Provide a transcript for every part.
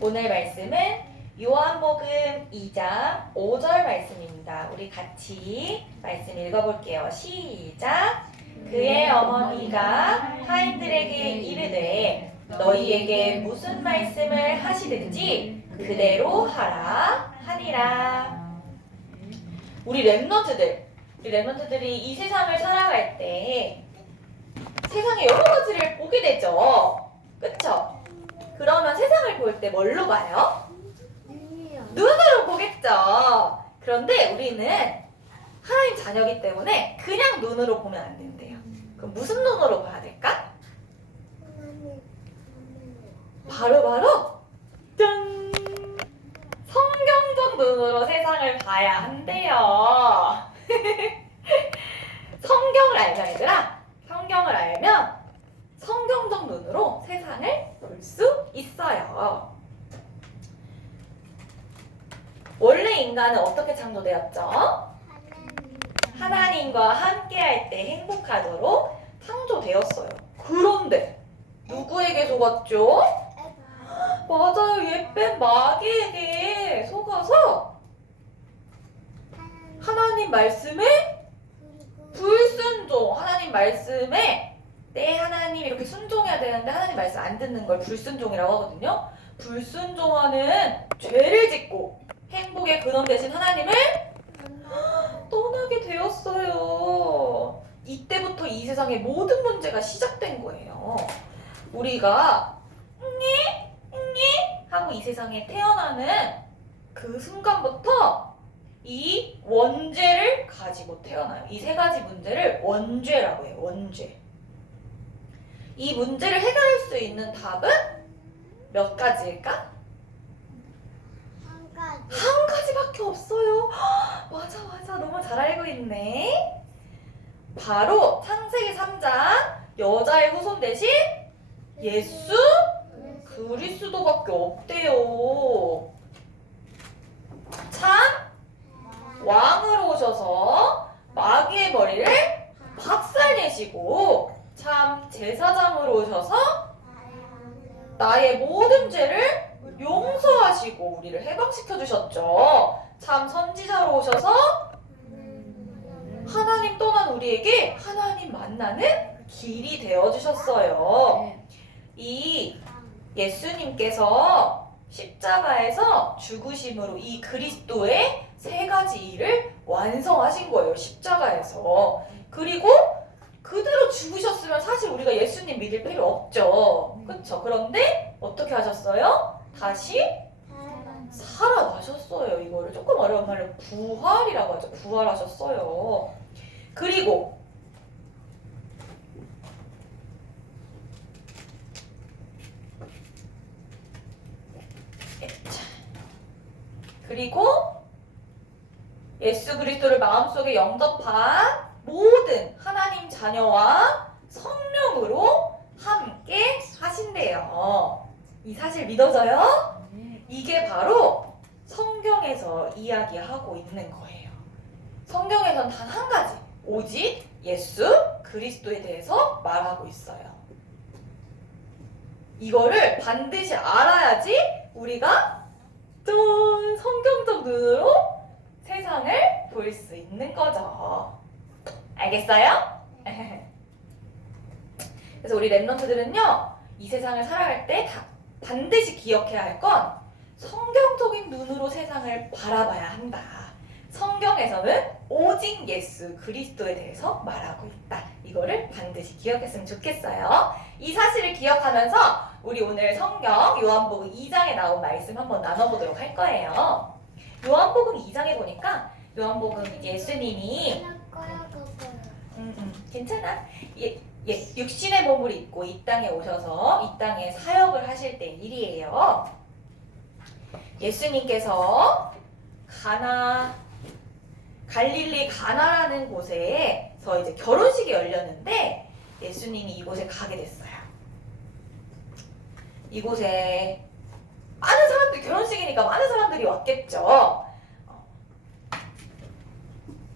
오늘 말씀은 요한복음 2장 5절 말씀입니다. 우리 같이 말씀 읽어볼게요. 시작! 그의 어머니가 타인들에게 이르되 너희에게 무슨 말씀을 하시든지 그대로 하라 하니라. 우리 랩런트들이 이 세상을 살아갈 때 세상에 여러 가지를 보게 되죠. 그쵸? 그러면 세상을 볼 때 뭘로 봐요? 눈으로 보겠죠. 그런데 우리는 하나님 자녀이기 때문에 그냥 눈으로 보면 안 된대요. 그럼 무슨 눈으로 봐야 될까? 바로 짠! 성경적 눈으로 세상을 봐야 한대요. 성경을 알면 얘들아, 성경을 알면 성경적 눈으로 세상을 볼 수 있어요. 원래 인간은 어떻게 창조되었죠? 하나님과 함께할 때 행복하도록 창조되었어요. 그런데 누구에게 속았죠? 맞아요. 옛뱀 마귀에게 속아서 하나님 말씀에 불순종. 하나님 말씀에 네 하나님 이렇게 순종해야 되는데 하나님 말씀 안 듣는 걸 불순종이라고 하거든요. 불순종하는 죄를 짓고 행복의 근원 되신 하나님을 떠나게 되었어요. 이때부터 이 세상의 모든 문제가 시작된 거예요. 우리가 하고 이 세상에 태어나는 그 순간부터 이 원죄를 가지고 태어나요. 이 세 가지 문제를 원죄라고 해요. 원죄. 이 문제를 해결할 수 있는 답은 몇 가지일까? 한 가지밖에 없어요. 맞아. 너무 잘 알고 있네. 바로 창세기 3장 여자의 후손 대신 예수 그리스도밖에 없대요. 참 왕으로 오셔서 마귀의 머리를 박살내시고 참 제사장으로 오셔서 나의 모든 죄를 용서하시고 우리를 해방시켜 주셨죠. 참 선지자로 오셔서 하나님 떠난 우리에게 하나님 만나는 길이 되어 주셨어요. 이 예수님께서 십자가에서 죽으심으로 이 그리스도의 세 가지 일을 완성하신 거예요. 십자가에서. 그리고 그대로 죽으셨으면 사실 우리가 예수님 믿을 필요 없죠. 그렇죠? 그런데 어떻게 하셨어요? 다시 살아나셨어요. 이거를 조금 어려운 말로 부활이라고 하죠. 부활하셨어요. 그리고 예수 그리스도를 마음속에 영접한 모든 하나님 자녀와 성령으로 함께 하신대요. 이 사실 믿어져요? 이게 바로 성경에서 이야기하고 있는 거예요. 성경에선 단 한 가지, 오직 예수 그리스도에 대해서 말하고 있어요. 이거를 반드시 알아야지 우리가 좀 성경적 눈으로 세상을 볼 수 있는 거죠. 알겠어요? 그래서 우리 랩런트들은요, 이 세상을 살아갈 때 반드시 기억해야 할 건 성경적인 눈으로 세상을 바라봐야 한다. 성경에서는 오직 예수 그리스도에 대해서 말하고 있다. 이거를 반드시 기억했으면 좋겠어요. 이 사실을 기억하면서 우리 오늘 성경 요한복음 2장에 나온 말씀 한번 나눠보도록 할 거예요. 요한복음 2장에 보니까 요한복음 예수님이 괜찮아. 육신의 몸을 입고 이 땅에 오셔서 이 땅에 사역을 하실 때 일이에요. 예수님께서 갈릴리 가나라는 곳에서 이제 결혼식이 열렸는데 예수님이 이곳에 가게 됐어요. 이곳에 많은 사람들이 결혼식이니까 많은 사람들이 왔겠죠.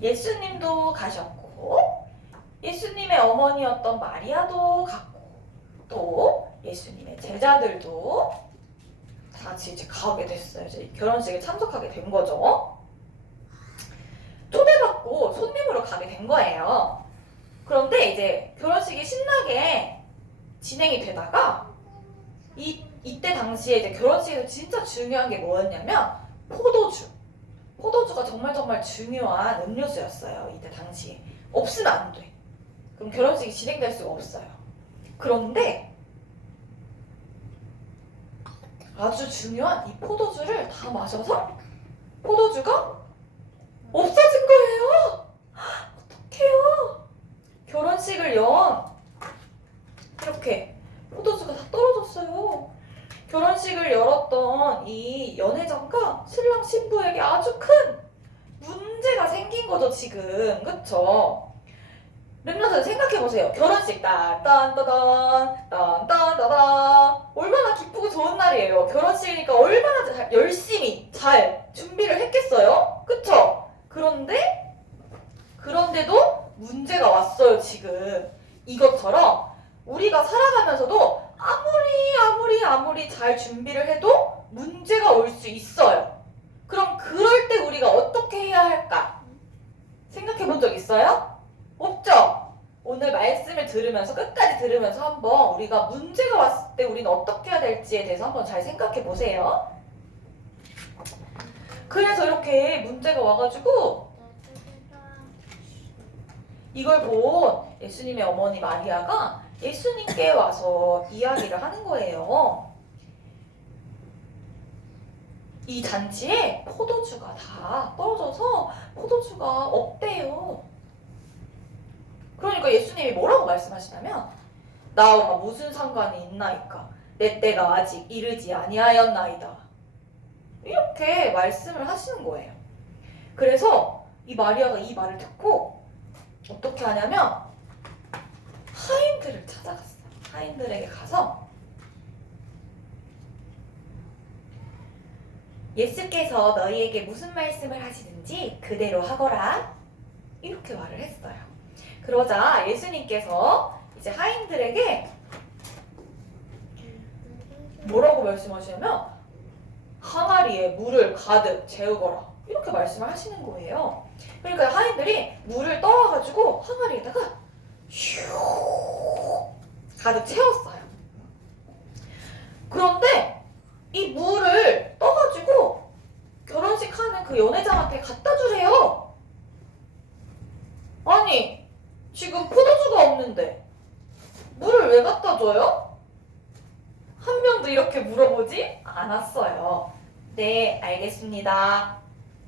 예수님도 가셨고 예수님의 어머니였던 마리아도 갔고 또 예수님의 제자들도 다 같이 이제 가게 됐어요. 이제 결혼식에 참석하게 된 거죠. 초대받고 손님으로 가게 된 거예요. 그런데 이제 결혼식이 신나게 진행이 되다가 이때 당시에 이제 결혼식에서 진짜 중요한 게 뭐였냐면 포도주. 포도주가 정말 중요한 음료수였어요. 이때 당시에. 없으면 안 돼. 그럼 결혼식이 진행될 수가 없어요. 그런데 아주 중요한 이 포도주를 다 마셔서 포도주가 없어진 거예요. 어떡해요. 결혼식을 이렇게 포도주가 다 떨어졌어요. 결혼식을 열었던 이 연회장과 신랑 신부에게 아주 큰 문제가 생긴 거죠, 지금. 그쵸? 랩런들 생각해보세요. 결혼식 딴딴따단 딴딴따단 얼마나 기쁘고 좋은 날이에요. 결혼식이니까 얼마나 열심히 잘 준비를 했겠어요? 그쵸? 그런데도 문제가 왔어요, 지금. 이것처럼 우리가 살아가면서도 아무리 잘 준비를 해도 문제가 올 수 있어요. 그럼 그럴 때 우리가 어떻게 해야 할까? 생각해 본 적 있어요? 없죠? 오늘 말씀을 들으면서 끝까지 들으면서 한번 우리가 문제가 왔을 때 우리는 어떻게 해야 될지에 대해서 한번 잘 생각해 보세요. 그래서 이렇게 문제가 와가지고 이걸 본 예수님의 어머니 마리아가 예수님께 와서 이야기를 하는 거예요. 이 잔치에 포도주가 다 떨어져서 포도주가 없대요. 그러니까 예수님이 뭐라고 말씀하시냐면 나와 무슨 상관이 있나이까 내 때가 아직 이르지 아니하였나이다. 이렇게 말씀을 하시는 거예요. 그래서 이 마리아가 이 말을 듣고 어떻게 하냐면 하인들을 찾아갔어요. 하인들에게 가서 예수께서 너희에게 무슨 말씀을 하시든지 그대로 하거라. 이렇게 말을 했어요. 그러자 예수님께서 이제 하인들에게 뭐라고 말씀하시냐면 항아리에 물을 가득 재우거라. 이렇게 말씀을 하시는 거예요. 그러니까 하인들이 물을 떠와가지고 항아리에다가 슉 가득 채웠어요. 그런데 이 물을 떠가지고 결혼식 하는 그 연회장한테 갖다 주래요. 아니 지금 포도주가 없는데 물을 왜 갖다 줘요? 한 명도 이렇게 물어보지 않았어요. 네, 알겠습니다.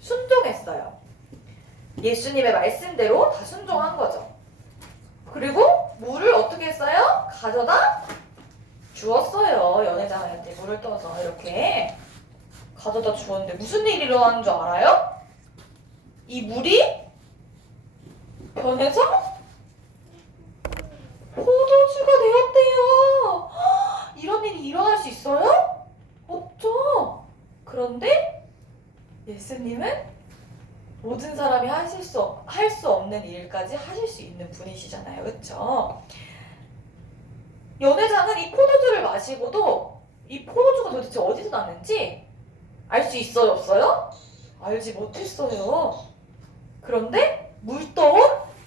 순종했어요. 예수님의 말씀대로 다 순종한 거죠. 그리고 물을 어떻게 했어요? 가져다 주었어요. 연회장한테 물을 떠서 이렇게 가져다 주었는데 무슨 일이 일어나는 줄 알아요? 이 물이 변해서 포도주가 되었대요. 이런 일이 일어날 수 있어요? 없죠. 그런데 예수님은 모든 사람이 할 수 없는 일까지 하실 수 있는 분이시잖아요. 그렇죠? 연회장은 이 포도주를 마시고도 이 포도주가 도대체 어디서 났는지 알 수 있어요? 없어요? 알지 못했어요. 그런데 물떠온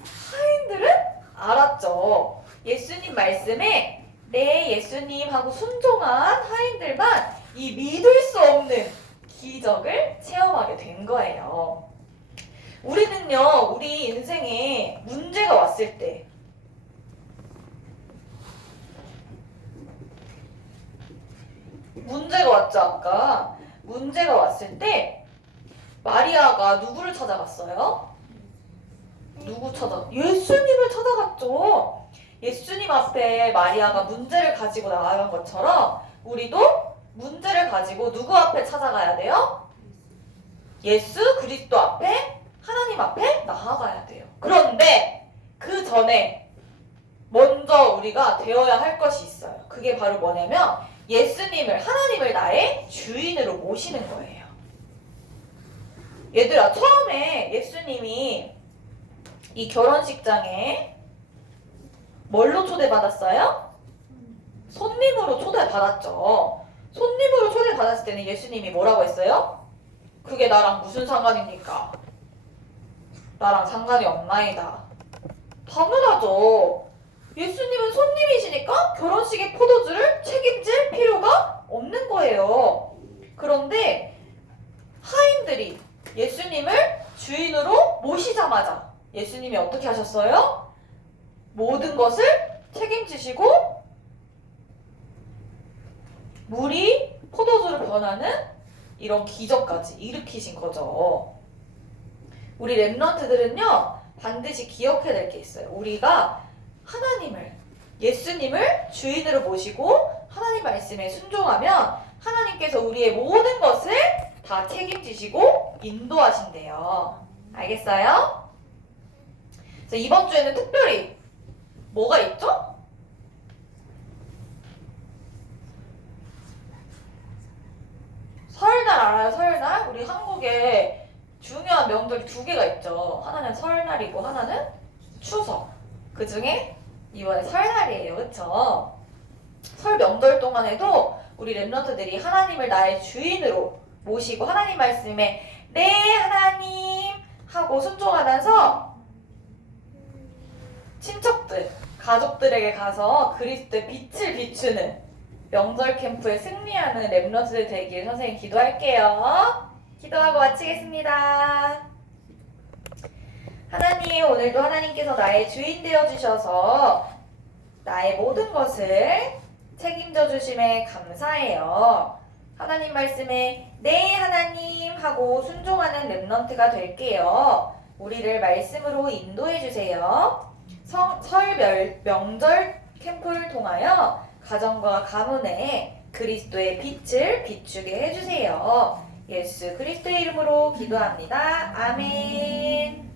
하인들은 알았죠. 예수님 말씀에 네 예수님 하고 순종한 하인들만 이 믿을 수 없는 기적을 체험하게 된 거예요. 우리는요, 우리 인생에 문제가 왔을 때 문제가 왔죠, 아까. 문제가 왔을 때 마리아가 누구를 찾아갔어요? 예수님을 찾아갔죠. 예수님 앞에 마리아가 문제를 가지고 나아간 것처럼 우리도 문제를 가지고 누구 앞에 찾아가야 돼요? 예수 그리스도 앞에, 하나님 앞에 나아가야 돼요. 그런데 그 전에 먼저 우리가 되어야 할 것이 있어요. 그게 바로 뭐냐면 예수님을, 하나님을 나의 주인으로 모시는 거예요. 얘들아, 처음에 예수님이 이 결혼식장에 뭘로 초대받았어요? 손님으로 초대받았죠. 손님으로 초대받았 받았을 때는 예수님이 뭐라고 했어요? 그게 나랑 무슨 상관입니까? 나랑 상관이 없나이다. 당연하죠. 예수님은 손님이시니까 결혼식의 포도주를 책임질 필요가 없는 거예요. 그런데 하인들이 예수님을 주인으로 모시자마자 예수님이 어떻게 하셨어요? 모든 것을 책임지시고 물이 포도주로 변하는 이런 기적까지 일으키신 거죠. 우리 랩런트들은요, 반드시 기억해야 될 게 있어요. 우리가 하나님을, 예수님을 주인으로 모시고 하나님 말씀에 순종하면 하나님께서 우리의 모든 것을 다 책임지시고 인도하신대요. 알겠어요? 그래서 이번 주에는 특별히 뭐가 있죠? 설날 알아요? 설날? 우리 한국에 중요한 명절이 두 개가 있죠. 하나는 설날이고 하나는 추석. 그 중에 이번에 설날이에요. 그쵸? 설 명절 동안에도 우리 랩런트들이 하나님을 나의 주인으로 모시고 하나님 말씀에 네 하나님 하고 순종하면서 친척들, 가족들에게 가서 그리스도의 빛을 비추는 명절 캠프에 승리하는 랩런트들 되길 선생님 기도할게요. 기도하고 마치겠습니다. 하나님, 오늘도 하나님께서 나의 주인 되어주셔서 나의 모든 것을 책임져 주심에 감사해요. 하나님 말씀에 네 하나님 하고 순종하는 랩런트가 될게요. 우리를 말씀으로 인도해 주세요. 설 명절 캠프를 통하여 가정과 가문에 그리스도의 빛을 비추게 해주세요. 예수 그리스도의 이름으로 기도합니다. 아멘.